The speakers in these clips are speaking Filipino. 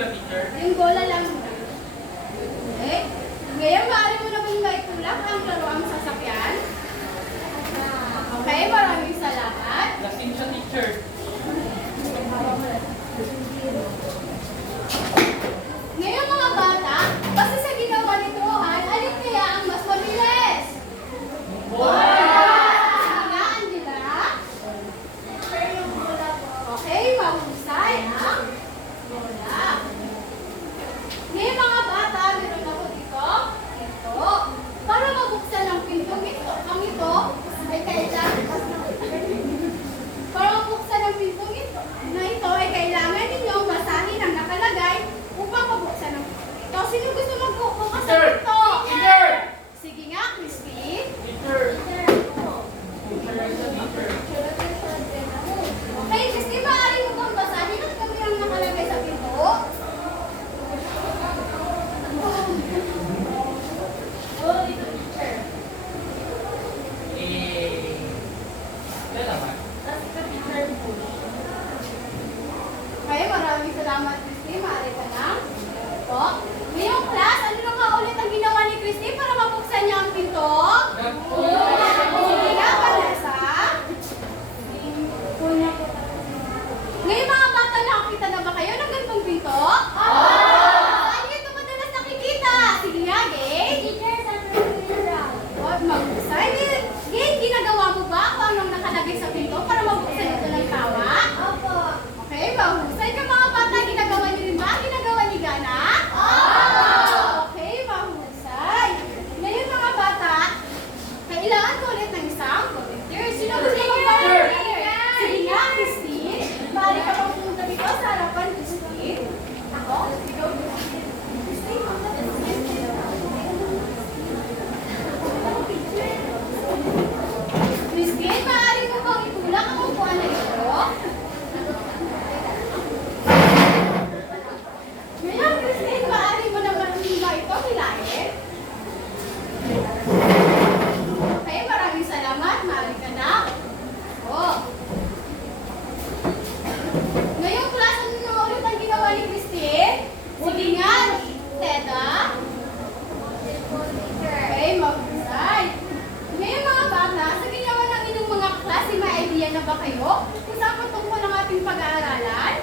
sila, teacher? Yung bola lang muna. Okay? Ngayon, maaari mo naman maitulak ang laruang sasakyan. Okay, maraming salamat. Lasing siya, teacher. Ngayon mga bata, basta sa ginawa ni Trohan, alin kaya ang mas mabilis? Nga, Angela? Okay, mahusay ang bola. Ngayon mga bata, meron ako dito. Ito. Para mabuksan ang pintong ito, ay kailangan. Para mabuksan ang pintong ito, ay kailangan ninyong basahin ang nakalagay upang mabuksan ang pinto ito. Sino gusto magbukas sa pinto? Teacher! Sige nga, Christine. Teacher! Okay, Christine, maaari mo bang basahin at kami ang nakalagay sa pinto? Wala naman. Okay, maraming salamat, Christine. Maaari ka na. Ito. Ngayong class, ano na nga ulit ang ginawa ni Christine para mabuksan niya ang pinto? Sige nga, Vanessa. Ngayon mga bata, nakakita na ba kayo ng ganitong pinto? Saan nyo ito madalas nakikita? Sige nga, Gay. Huwag magbuksan. Gay, ginagawa mo ba kung anong nakalagay sa pinto para mabuksan ito ng tawa? Okay, mahusay ka mga bata. Ginagawa niyo rin ba ang ginagawa ni Gana? Okay, mahusay. Ngayon mga bata, kailangan ko ulit ng isang volunteer. Sino gusto mag-volunteer? Sige nga, Christine. Maaari ka bang pumunta dito sa harapan, Christine? Ako? Ikaw, Christine. Christine, maaari mo bang itulak ang upuan na ito? Ngayon, Christine, maaari mo naman ba ito hilahin? Okay, maraming salamat. Maaari ka na. Ngayong class, ano na ulit ang ginawa ni Christine? Sige nga, Teda. Okay, mahusay. Ngayon mga bata, sa ginawa ng inyong mga klase, may idea na ba kayo kung saan patungkol ang ating pag-aaralan?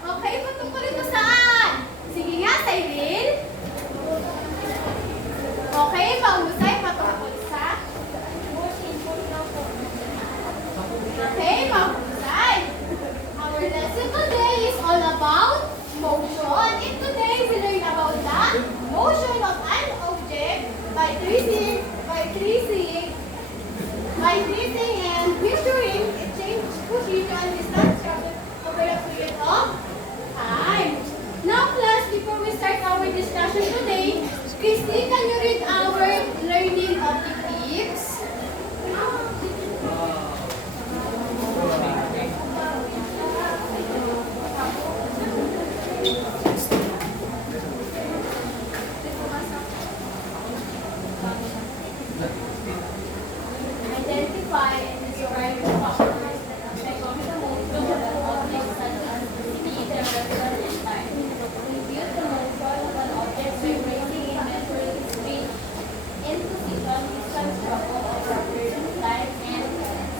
Okay, patungkol ito saan? Sige nga, Cyril. Okay, mahusay, patungkol sa? Okay, mahusay. Our lesson today is all about motion. And today we learn about the motion of an object by tracing and measuring its change position and distance traveled over a period of time. Now class, before we start our discussion today, Christine, can you read our learning objectives? Identify and describe the properties that affect the motion of objects such as speed, temperature, and time. Compute the motion of an object by tracing and measuring its speed in position, distance traveled over a period of time, and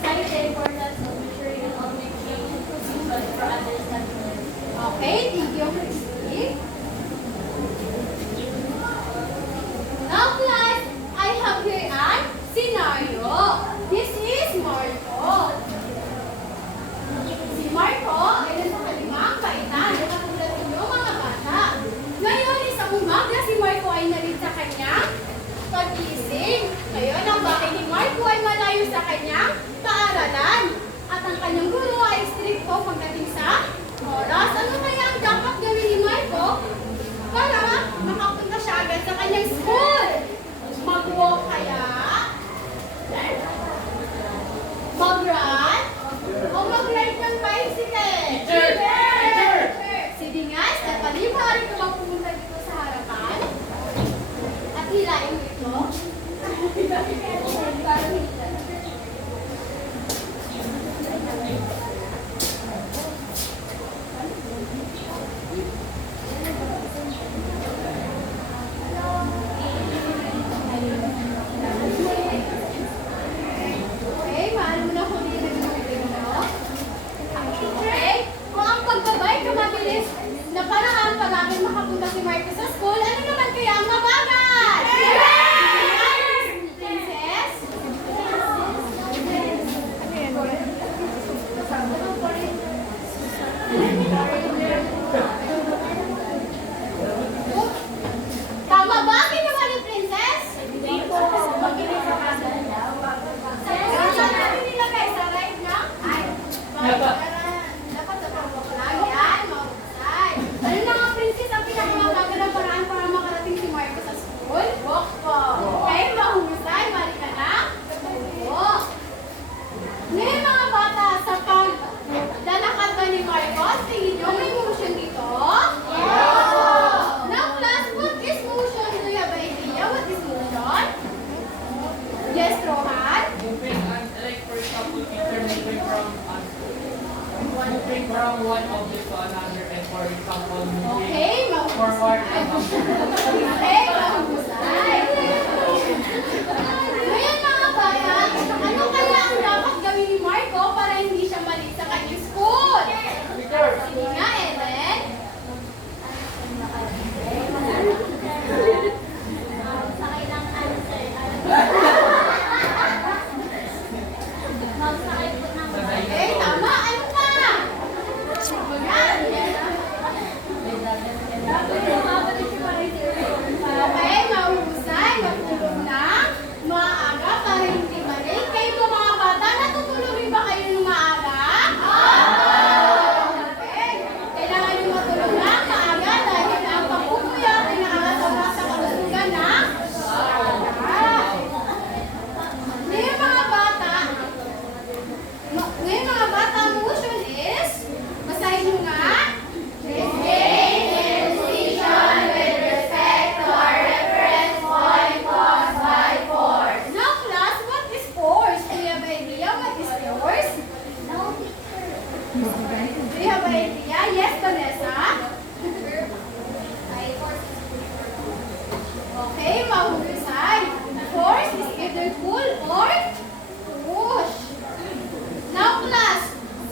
cite the importance of measuring an object change in position for understanding. Okay, thank you, Christy. Now class, I have here an scenario. This is Marco. Si Marco ay nasa kalimang kainan. Nakatulad ninyo mga bata. Ngayon, isang umaga si Marco ay nalit sa kanyang pag-iising. Ngayon, ang bahay ni Marco ay malayo sa kanyang paaralan. At ang kanyang guro ay stricto pagdating sa oras. Ano kaya ang dapat gawin ni Marco para makapunta siya agad sa kanyang school? Mag-walk kaya? Mag-run? O mag-ride ng bicycle? Teacher! Sige nga, Stephanie, maaari ka bang pumunta dito sa harapan? At hilain mo ito? Parang hilain. Okay, Forward mahusay. and backward. Okay, mahusay. Ngayon mga bata, ano kaya ang dapat gawin ni Marco para hindi siya malit sa kanyang school? Sige nga, Ellen. Okay, tama. Ano pa? Okay, mahusay. Matulog na. Maaga para hindi malik. Kayo po mga bata, natutulog rin ba kayo ng maaga? Okay. Kailangan yung matulog na maaga dahil ang pagpupuyat ay nakakasama sa kalusugan na maaga. Ngayon mga bata, ang motion is, basahin nyo nga. Make a decision with respect to our reference point caused by force. Now class, what is force? Do you have an idea what is force? No, teacher. Do you have an idea? Yes, Vanessa? Okay, mahusay. Force is either pull or push. Now class,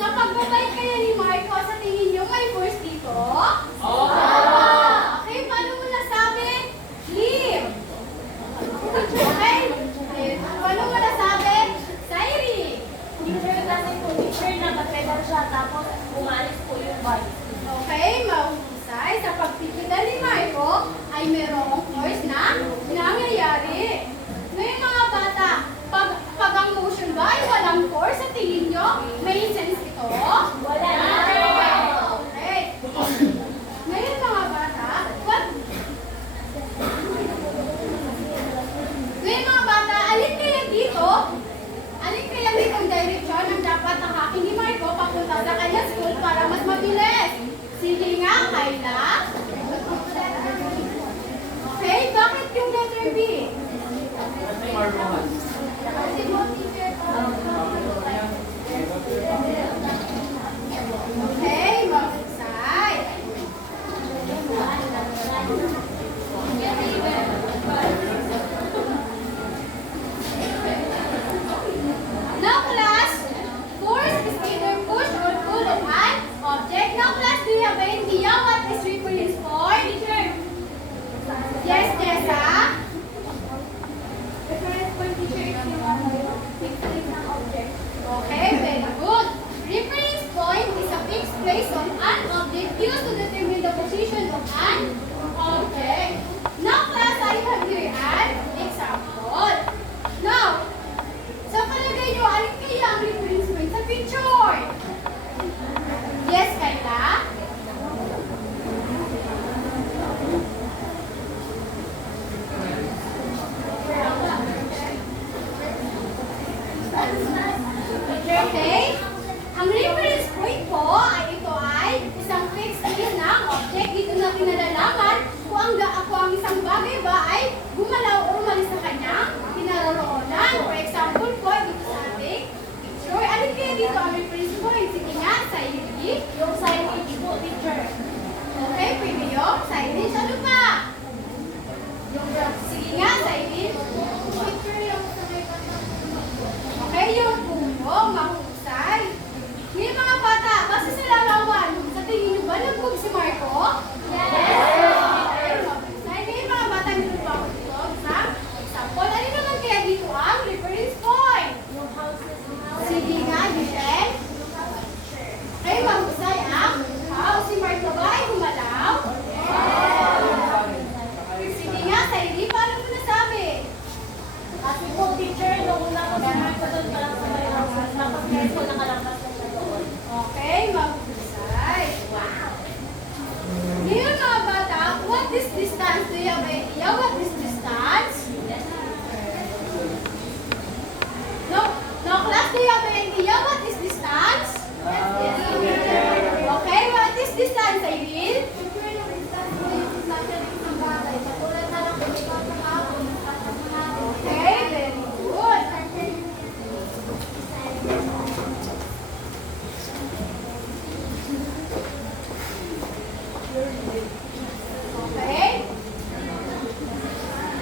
sa pagbabalik kaya ni Marco, sa tingin niyo may force dito? Okay, paano mo nasabi? Leave. Okay? Paano mo nasabi? Sairi. Teacher, kasi po, teacher, nakapedal siya, tapos umalis po yung bike. Okay, mahusay. Sa pagpipedal ni Marco, ay merong force na nangyayari. Ngayon mga bata, pag ang motion ba ay walang force, sa tingin nyo, may sense ito? Wala na. Okay. Ngayon mga bata, ngayon mga bata, alin kaya dito ang direction ang dapat hakakin ni Marco papunta sa kanyang school para mas mabilis? Sige nga, Kayla. Okay, bakit yung letter B? Kasi marbuhan. Kasi mo, teacher. Okay, mahusay. Now class, force is either push or pull of an object. Now class, do you have an idea what is repulse for? Teacher? Yes, Jessa? Reference point, teacher, if you want. Okay?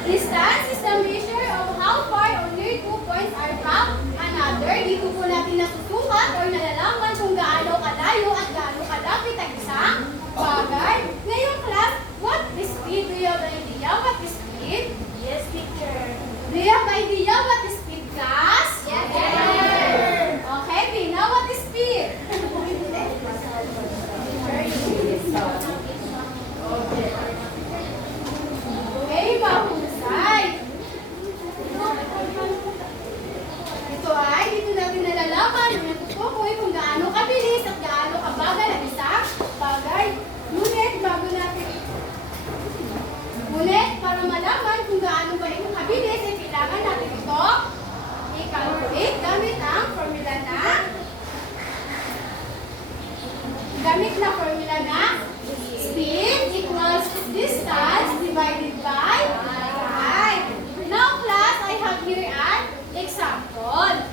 Distance is the measure of how far only 2 points are from another. Dito po natin nasusukat or nalalaman kung gaano kalayo at gaano kalapit ang isang bagay. Ngayong class, what is speed? Do you have an idea what is speed? Yes, teacher. Do you have idea what is speed, class? Yes. Okay, we know what is speed. Okay, mahusay. Ito ay, dito natin nalalaman, natutukoy kung gaano kabilis at gaano kabagal ang isang bagay. Ngunit, para malaman kung gaano ba ito kabilis, ay kailangan natin ito i-calculate gamit ang formula na speed equals distance divided by time. Now class, I have here an example.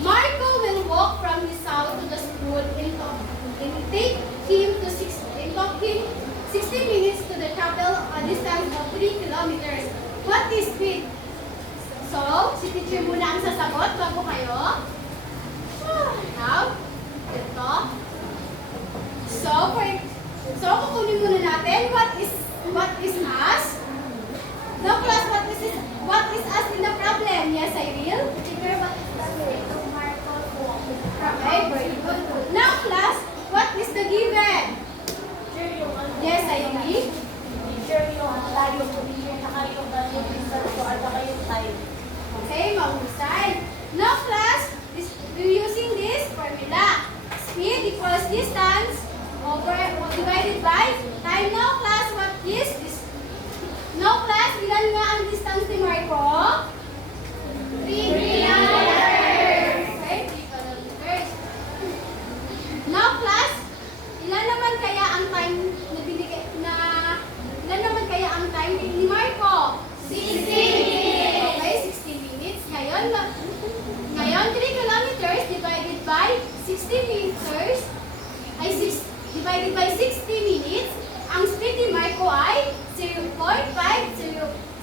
Marco will walk from his house to the school and take him 60 minutes to the chapel, a distance of 3 kilometers. What is speed? So, si teacher muna ang sasagot bago kayo. Now, ito. So kukunin muna natin what is us. Now class, what is us in the problem? Yes, Irene? Teacher, what is the way to Marco's walk? Okay, very good. Now class, what is the given? Teacher, yung ano? Yes, Irene? Teacher, yung layo po teacher, saka yung yung distance ko, at saka yung time. Okay, mahusay. Now class, we're using this formula. Speed equals distance divided by time. Now class, what is this? Now class, ilan nga ang distance ni Marco? 3 kilometers. Okay, 3 kilometers. Now class, ilan naman kaya ang time ilan naman kaya ang time ni Marco? 60 minutes. Okay, 60 minutes. Ngayon, 3 kilometers divided by 60 meters ay divided by 60 minutes, ang speed ni Marco ay 0.05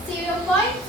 kilometers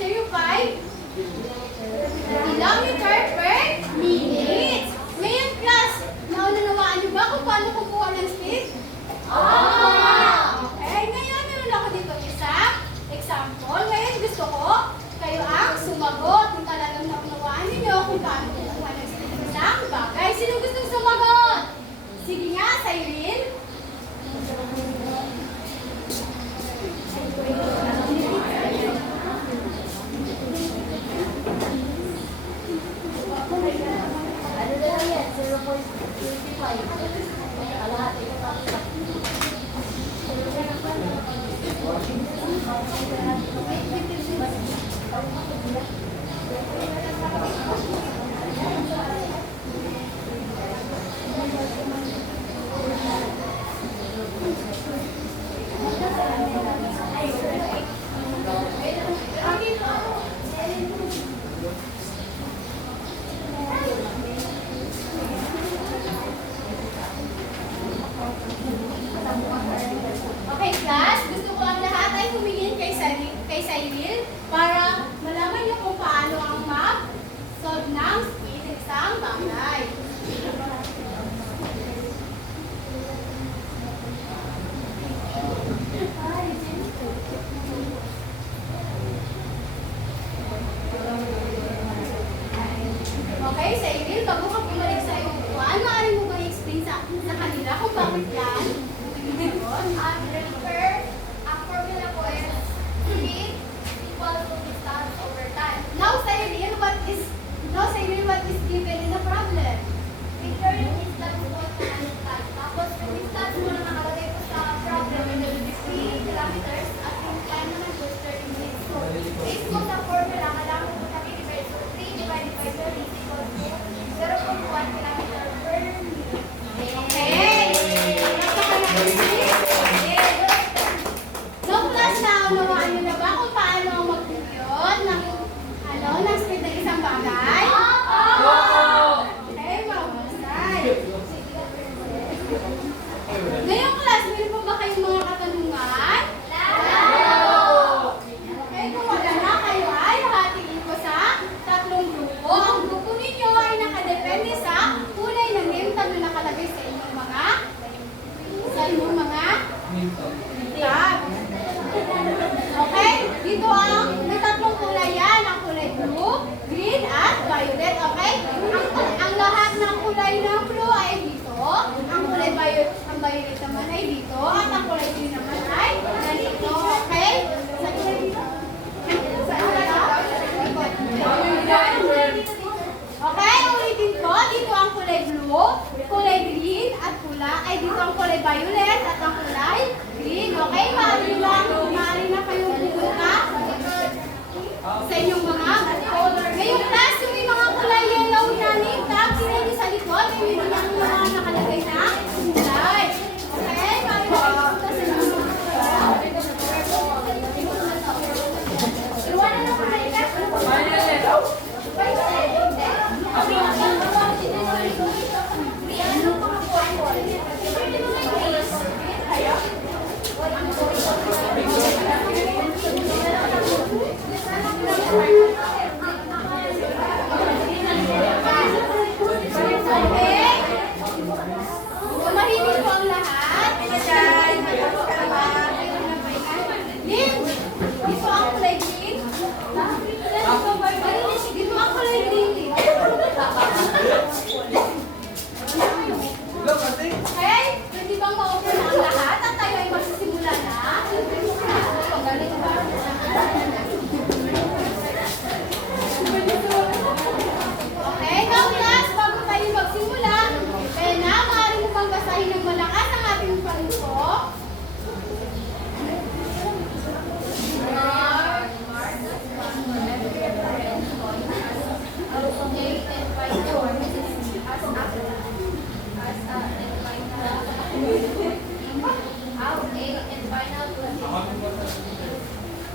Tab. Okay? Dito may tatlong kulay yan. Ang kulay blue, green, at violet. Okay? Ang lahat ng kulay ng blue ay dito. Ang kulay violet naman ay dito. At ang kulay green naman ay nandito. Okay? Sa kulay dito? Okay, ulitin ko. Dito ang kulay blue, kulay green, at dito ang kulay violet at ang kulay green. Okay, maaari na kayong pumunta sa inyong mga color. Ngayong class, yung may mga kulay yellow na name tag, sila niyo sa likod, may mga nakalagay na kulay. Okay, maaari na kayo pumunta sa inyong mga Umahimik po ang lahat. Dito ang kulay green. Dito ang kulay green. Okay? Pwede bang ma-open na ang lahat at tayo ay magsisimula na? Galing ba? Okay, now class, bago tayo magsimula, pena, maaari mo bang basahin ng malakas ang ating panuso?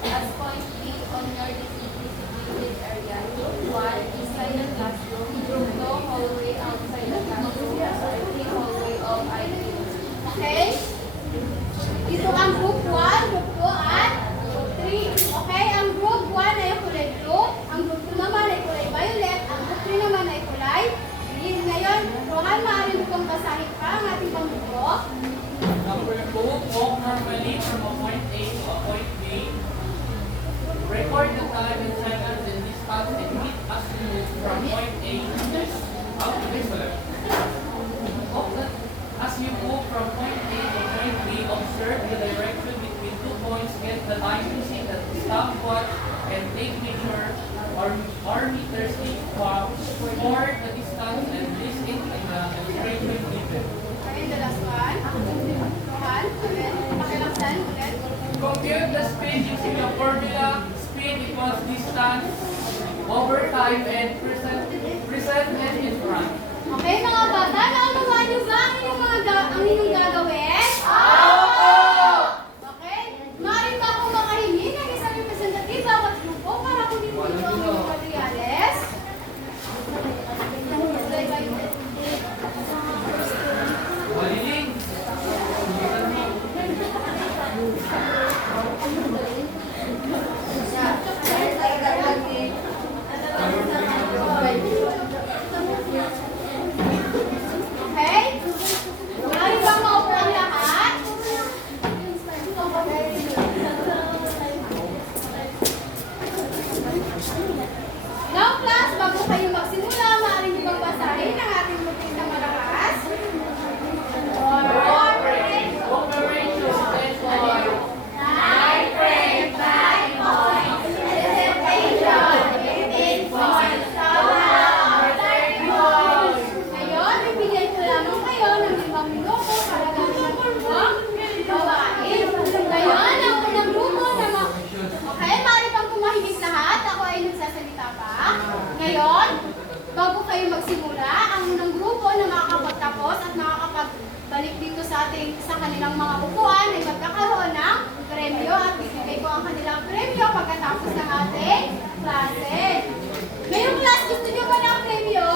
As point B on your distributed area. 1. Inside the classroom. 2. Hallway outside the classroom. 3. Hallway of IT. Okay? Ito ang group 1, group 2, at group 3. Okay? Ang group 1 ay kulay blue, ang group 2 naman ay kulay violet, ang group 3 naman ay kulay green. Ngayon, Rohan, maaari mo kong basahin pa ang ating pambuko. Number 2, walk normally from a point A to a point B. Record the time in seconds and distance and hit as you move from point A to this out to this left. As you move from point A to point B, observe the direction between 2 points, get the time to see the stopwatch, and take picture or meters each for the distance and this in the illustration given. Okay, the last one. Rohan, ulit. Pakilaksan, ulit. Compute the speed using the formula. Speed equals distance over time and present and in front. Okay, mga bata, naunawaan niyo ba ang inyong gagawin? Okay? Maaari ba akong makahingi ng isang representative bawat grupo para kunin mo ito ang inyong materials? Maliling. Okay? Maaari ba maupo ang lahat? Now class, bago kayo magsimula, maaari niyo bang basahin ang ating muting na malakas? Operations and Ngayon, bibigyan ko lamang kayo ng 5 minuto para gawin ang inyong gawain. Ngayon, ang unang grupo na okay, maaari pang tumahimik lahat. Ako ay nagsasalita pa. Ngayon, bago kayo magsimula, ang unang grupo na makakapagtapos at makakapagbalik dito sa kanilang mga upuan ay magkakaroon ng premyo at bibigay ko ang kanilang premyo pagkatapos ng ating klase. Ngayong class, gusto niyo ba ng premyo?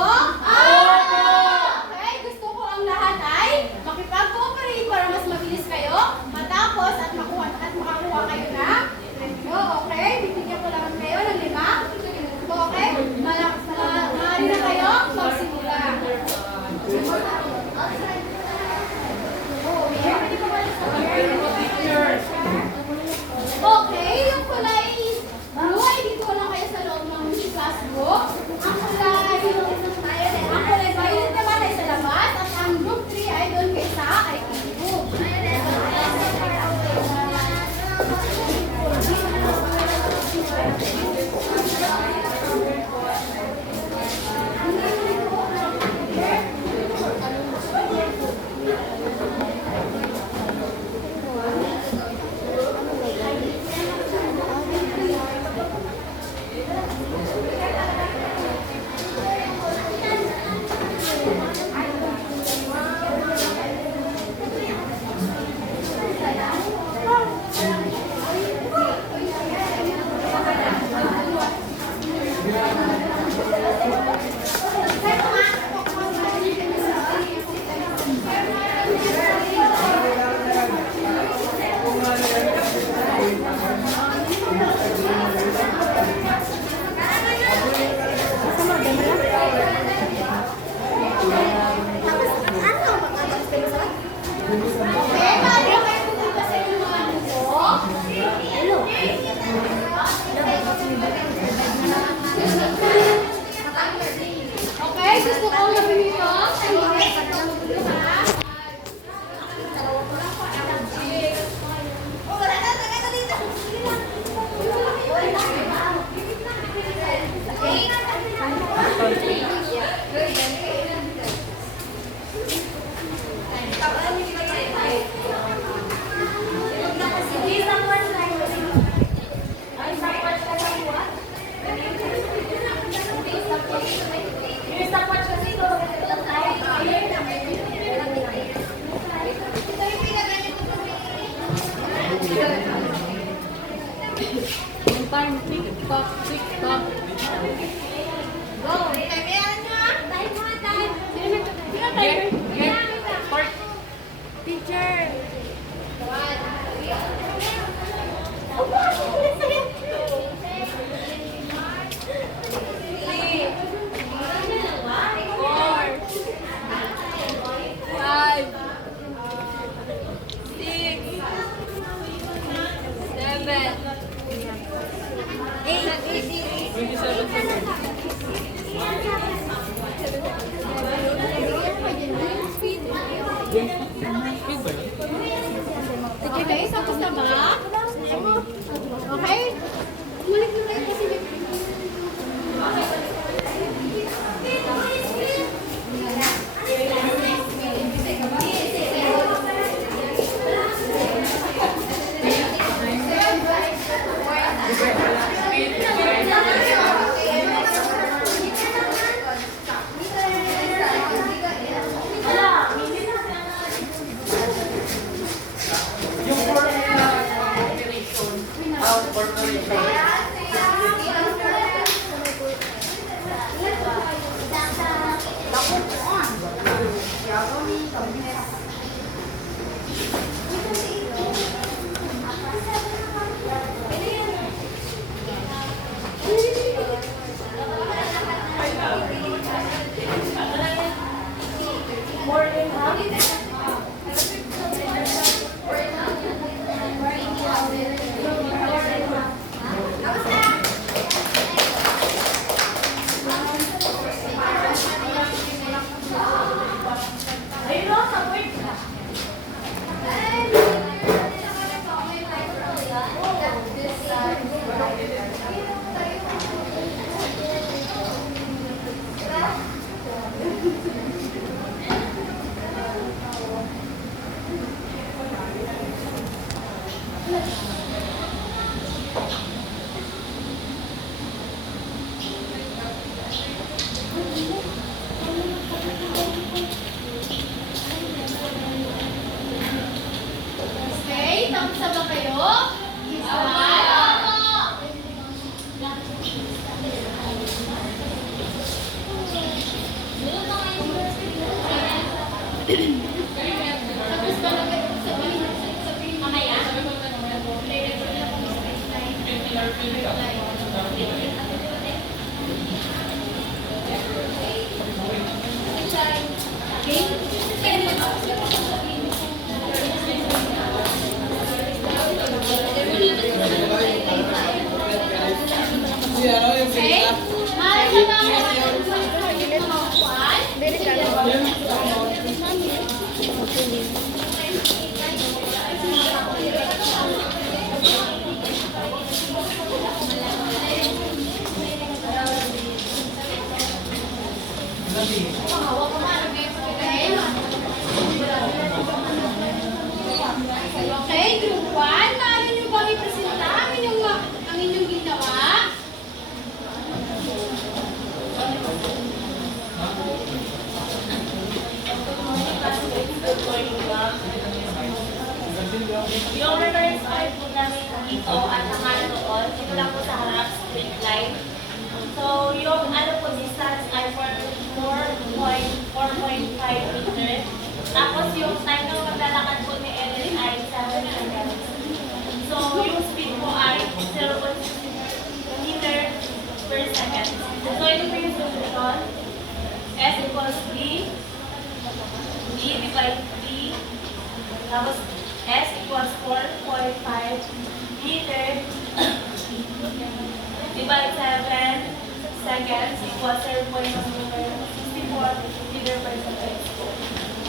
Okay, gusto ko ang lahat ay makipag-cooperate para mas mabilis kayo matapos at makakuha kayo ng premyo. Okay, bibigyan ko lang kayo ng 5 minuto. Okay, maaari na kayo magsimula. Oh, pwede ko ba Time, tick-tock, tick-tock. Go! Time na! Time mo, time! Sino Get, start. Teacher! Okay, guys, tapos na ba? Okay? Umalik na kayo kasi Yung formula operation, corporation. Okay, tapos na ba kayo? Tapos ba na kayo? Sabihin mamaya? Okay? Mahal na Okay, group 1, maaari nyo bang ipresenta ang inyong ginawa? Yung reference point po namin dito at saka doon, ito lang po sa harap, straight line. So, yung ano po, distance ay 4.5 meter. Tapos yung time ng maglalakad po ni Ellen ay 7 seconds. So, yung speed po ay 0.6 meter per second. So, ito po yung solution. S equals D. D divided D. Tapos, S equals 4.5 meter divided 7 seconds equals 0.64 meter per second.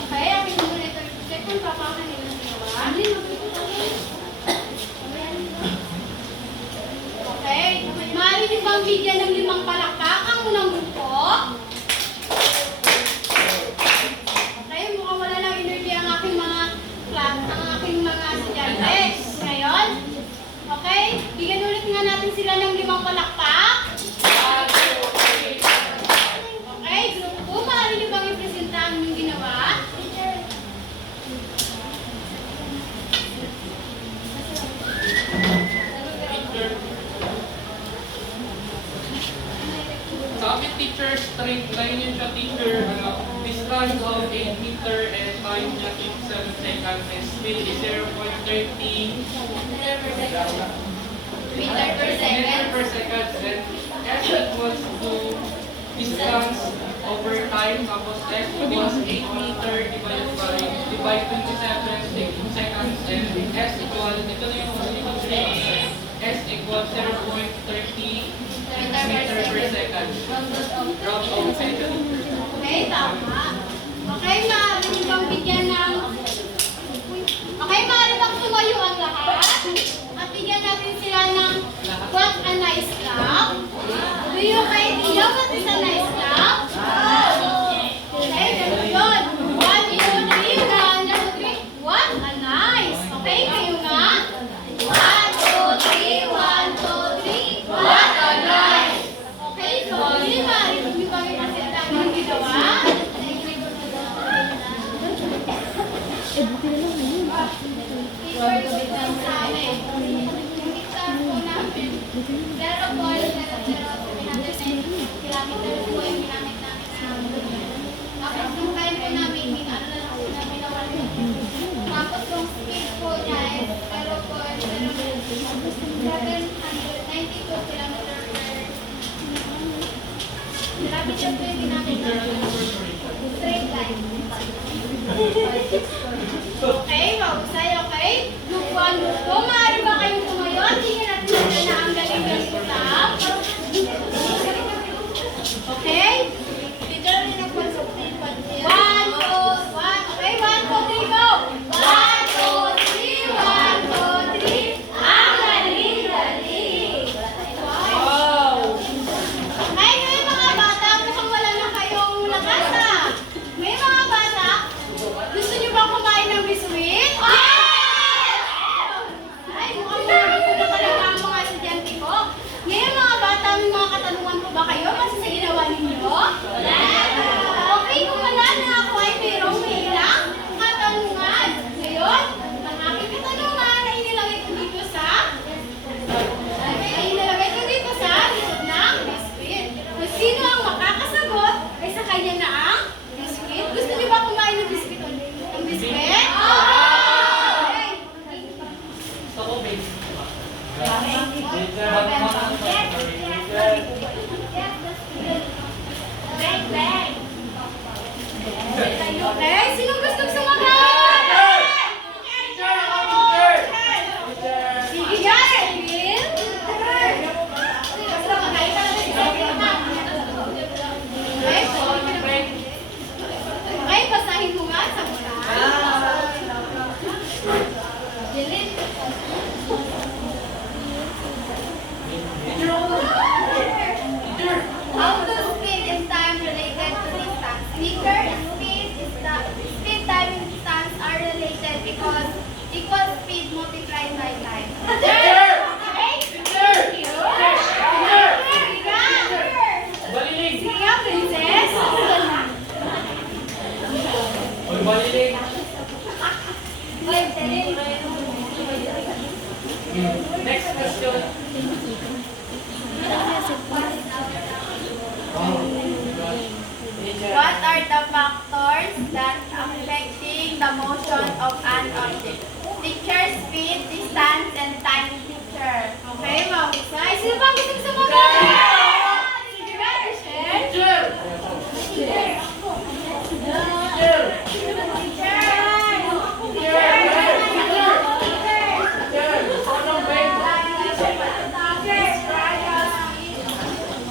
Okay, akin mo na ito. Check kung papakan nila ginawa. Okay, maaari nyo bang bigyan ng 5 palakpak ang unang grupo? Okay, mukhang wala lang energy ang aking mga estudyante. Ngayon, okay? Okay? Bigyan ulit nga natin sila ng 5 palakpak. Okay, group 2, maaari niyo bang i-presenta ang inyong ginawa? Sabi teacher, straight line yun siya teacher. Distance of 8 meter and time niya 27 seconds and speed is 0.30 Meter per meter second. per second. And S equals to distance over time. Tapos S equals 8 meter divide 27 seconds. And S equals, ito na yung S equals 0.30 meter per second. Drop of centimeter. Okay, tama. Okay, maaari niyo bang bigyan ng... Okay, maaari bang tumayo ang lahat? At bigyan natin sila ng what a nice clap. Do you guys know what is a nice clap? Okay, ganun yun. 1, 2, 3, 1, 2, 3. What a nice. Okay, kayo nga. 1, 2, 3, 1, 2, 3. What a nice. Okay, so hindi maaari niyo bang ipasita ang inyong ginawa? Tapos yung speed po niya is 0.792 kilometer per. Grabe siya po yung ginamit namin. Straight line. Okay, mahusay, okay? Group 1, group 2, maaari ba kayong tumayo? Tingnan natin na ang galing-galing lang. Okay? Teacher, may nagpasok-pin pa niya. 1, 2, 1. Okay, 1, 2, 3, go! 1, 2, 3, 1, 2, 3. Ang galing-galing! Wow! Ay, may mga bata, mukhang wala na kayong lakas ha. May mga bata, gusto niyo ba kumain ng biskuit? Yes! Ay, mukhang marami na talaga ang mga estudyante ko. Ngayon mga bata, may mga katanungan po ba kayo kasi sa ginawa ninyo? Okay, kung wala na ako ay mayroong may ilang katanungan. Ngayon, ang aking katanungan ay inilagay ko dito sa likod ng biskuit. Kung sino ang makakasagot, ay sa kanya na ang biskuit. Gusto niyo ba kumain ng biskuit? Ang biskuit? Okay. Gusto ko base. Bang, bang! Okay, sino gusto sumagot? Sige nga, Emil. Okay, basahin mo nga sa mula. How to speed is time related to distance? Meter speed is the speed, time, and distance are related because equal speed multiplied by time. Baliling! Sige nga, princess. Oy, baliling! Next question. What are the factors that affecting the motion of an object? Teacher, speed, distance, and time. Teacher. Okay, mahusay. Sino ba ang gusto sumagot? Sige nga, Michelle. Teacher!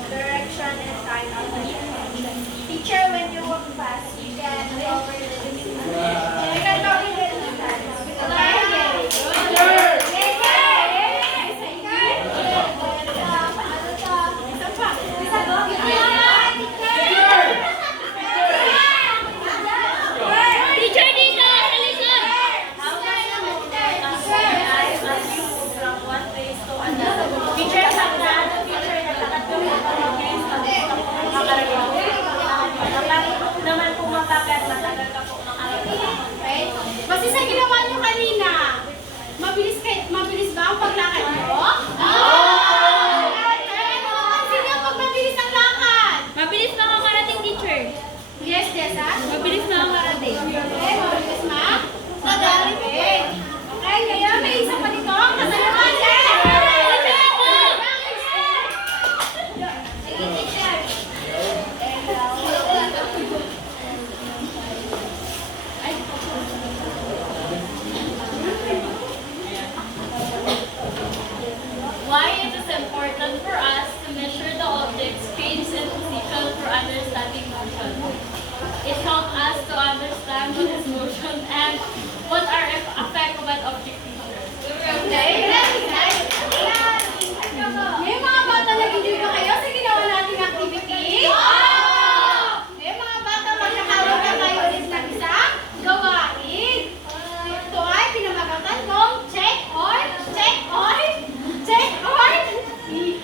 Direction and time of motion. Teacher, when you walk fast, you can cover the distance. You can cover the distance. Okay, very good. Mabilis ba ang paglakad niyo? Pansin niyo pag mabilis ang lakad. Mabilis makakarating, teacher. Yes, Jessa? Mabilis makakarating. Okay, mabilis ma? Madali. Okay, ngayon may isa pa dito. Kasalaman. Why it is important for us to measure the object's speeds and position for understanding motion. It helps us to understand what is motion and what are effect of an object feature. May mga bata nag-enjoy ba kayo sa ginawa nating activity? May mga bata magkakaroon na tayo ulit ng isang gawain. Ito ay pinamagatan kong check or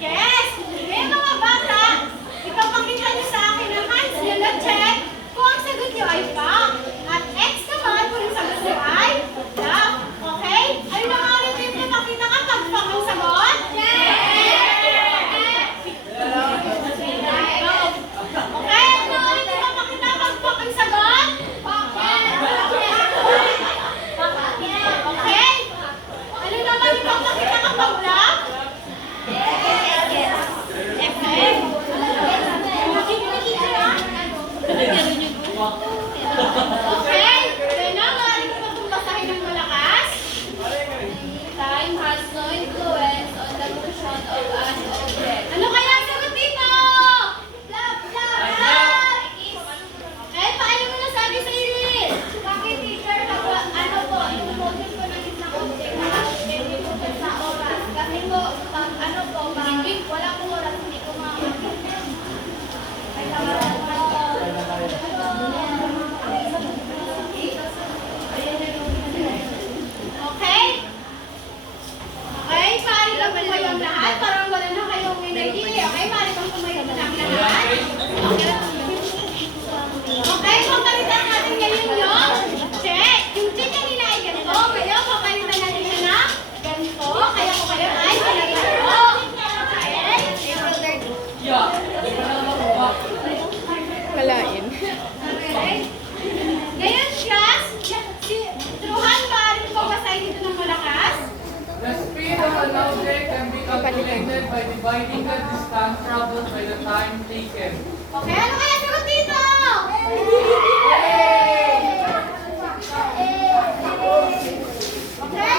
yes! May mga bata, ipapakita niyo sa akin ang hands niyo na check kung ang sagot niyo ay pa. At X naman kung ang sagot niyo ay love. Okay? Ano na mga rin yung pinapakita kapag pang ang sagot? Okay? Ano na rin yung pinapakita kapag pang ang sagot? Okay? Ano naman yung pinapakita kapag love? Okay? Kaya na, maaari ko itong basahin ng malakas. Time has no influence on the motion of an object. Ano kaya ang sagot dito? Eh, paano mo nasabi sa Iris? Bakit teacher, ano po, yung motion po ng isang object na hindi po sa oras. Kasi po, pag ano po, pag wala po oras, hindi ko may tamaran po. Okay? Okay, maaari lang tumayo ang lahat. Parang wala na kayong energy. Okay, maaari bang tumayo na ang lahat? Okay, papalitan natin ngayon yung check. Yung check kanina ay ganito. Ngayon, papalitan natin siya na ganito. Kaya ko kayo ay pinagano. Okay? Yeah. Kalain. Okay? Ngayon, class, si Truhan, maaari mo basahin dito ng malakas? The speed of an object can be calculated by dividing the distance traveled by the time taken. Okay, ano kaya sagot dito? Okay?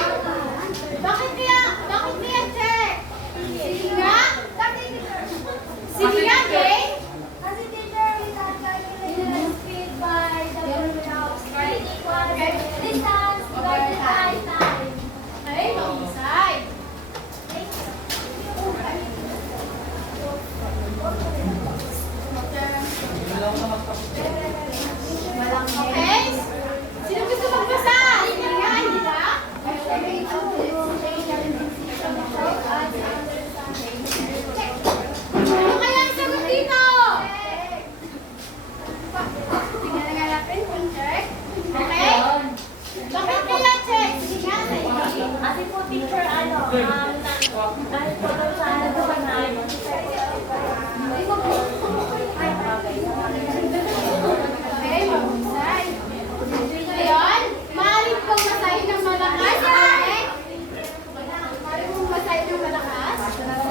Bakit kaya check? Sige nga? Sige nga, Jay? Kasi teacher, we can calculate the speed by the speed equals distance divided by time. Okay, mahusay. Okay? Sino gusto magbasa? Sige nga, Angela? Ano kaya ang sagot dito? Tingnan nga natin kung check. Okay? Bakit kaya check? Sige nga, Kasi po, teacher, dahil po doon sa okay, mahusay. Ngayon, maaari kong masahin ng malakas. Okay? Maaari kong masahin ng malakas.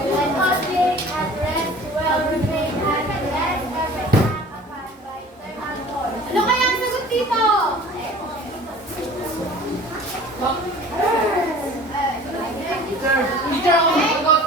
An object at rest will remain at rest every time upon by time and force. Ano kaya ang sagot dito? Teacher, ako sagot.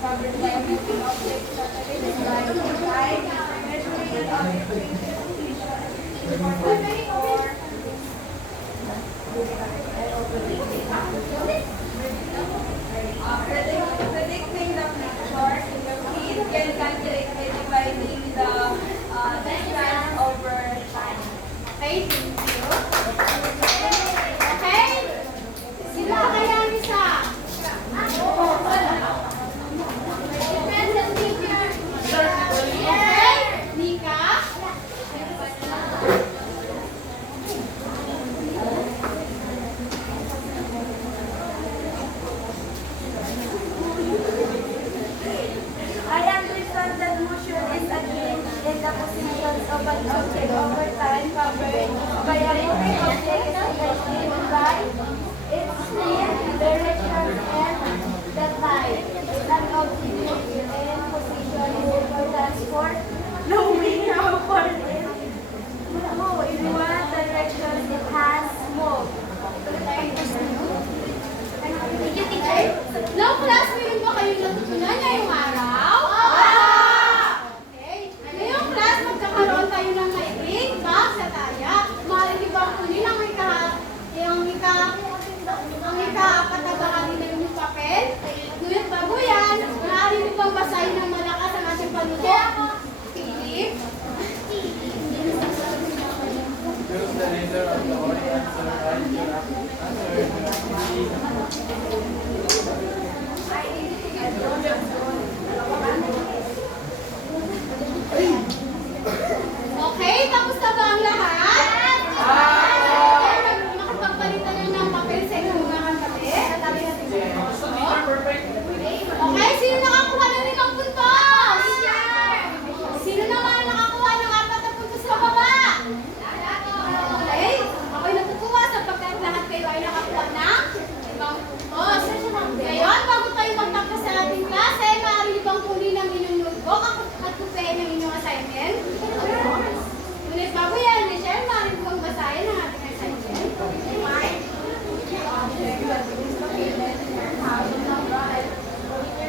covered by a moving object such as a line or line, measuring an object to its position or predicting the future in the field can calculate by dividing the distance over time. Okay, thank you. Okay? Sila kaya isa? Depends teacher. Okay? Nika? I understand that motion is a change in the positions of an object over time covered by a moving object especially by its speed, direction, and the time. An object in position is important for knowing how far it moves in what direction it has moved. Thank you, teacher. Now, class, meron ba kayo natutunan ngayong araw? Okay. Ngayong class, magkakaroon tayo ng maibig, box at taya. Maaari ba kunin ang ikapatabangan din yung papel? Ngunit bago yan, maaari mo bang basahin ng malakas ang ating panutot? Philip? Choose the letter of the correct answer. Write your Okay, tapos na ba ang lahat? Okay, makapagpalitan na ng papel sa inyong mga katabi. Katabi natin sa inyo. perfect. Okay, sino nakakuha ng 5 puntos? Sino naman ang nakakuha ng 4 na puntos sa baba? Okay, ako'y natutuwa sapagkat lahat kayo ay nakakuha ng 5 puntos. Ngayon, bago tayo magtapos sa ating klase, maaari niyo bang kunin ang inyong notebook at kupehin ang inyong assignment? Ngunit bago yan, Michelle, maaari niyo bang basahin ang ating assignment? Object that is located in your house, in your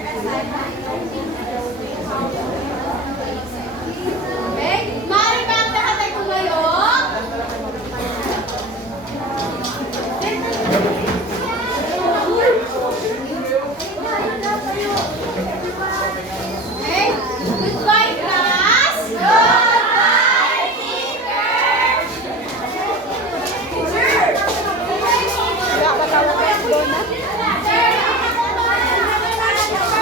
assignment.